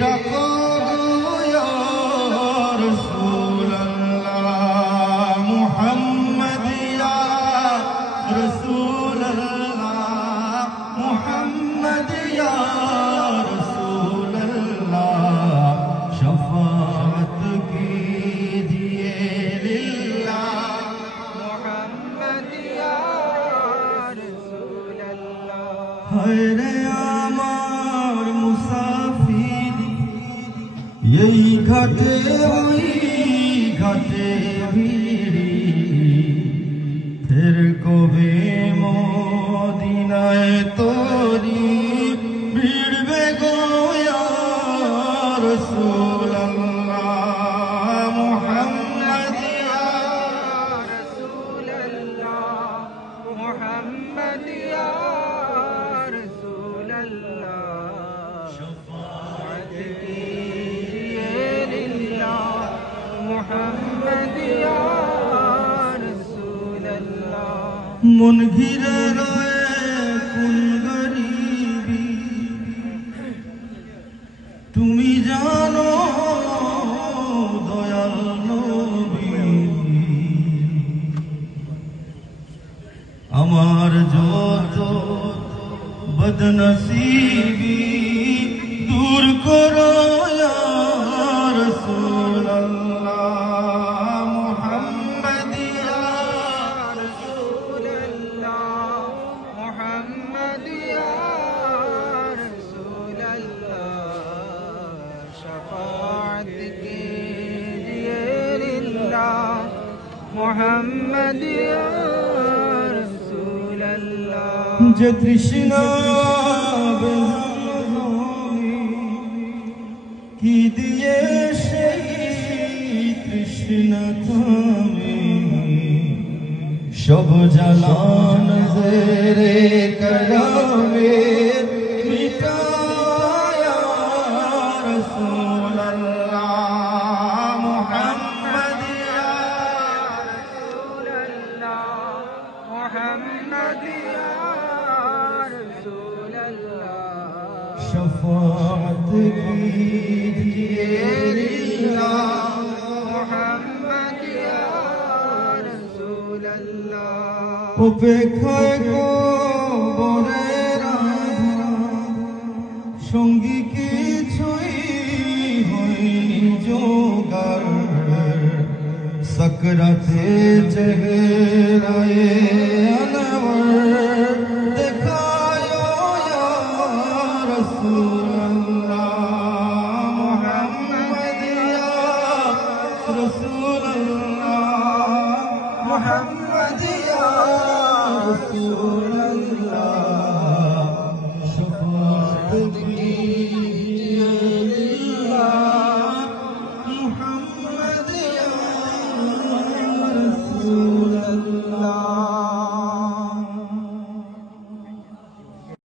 ডাকো ইয়া রাসূলুল্লাহ মুহাম্মদ ইয়া রাসূলুল্লাহ মুহাম্মদ ইয়া রাসূলুল্লাহ শফাআত कीजिए लिल्लाह मुहम्मद या रसूलल्लाह हरे আমার মুসাফির এই ঘাটে ওই ঘাটে ভিড়ি ফের কবে মদিনায় তোরি ভিড়বে গো ইয়া রাসূলুল্লাহ মুহাম্মদ ইয়া রাসূলুল্লাহ মুহাম্মদ ইয়া রাসূলুল্লাহ শফাআত कीजिए लिल्लाह मुहम्मद या रसूलल्लाह মন ঘিরে রয়ে কোন গরিবি তুমি জানো দয়াল নবী আমার যত বদনসিবি দূর করো ইয়া রাসূলুল্লাহ মুহাম্মদ ইয়া রাসূলুল্লাহ মুহাম্মদ ইয়া রাসূলুল্লাহ শফাআত कीजिए लिल्लाह मुहम्मद या रसूलल्लाह যে তৃষ্ণা কি দিয়ে সেই তৃষ্ণা থামে সব জালান জেরে করমে মিটায়া রাসূলুল্লাহ মুহাম্মদ ইয়া রাসূলুল্লাহ মুহাম্মদ ইয়া রাসূলুল্লাহ শফাআত कीजिए लिल्लाह मुहम्मद या रसूलल्लाह উপেক্ষায় কবরের সঙ্গী কিছুই হয়নি জোগাড় सकराते चेहराए अनवर दिखायो या रसूलल्लाह मुहम्मद या रसूलल्लाह मुहम्मद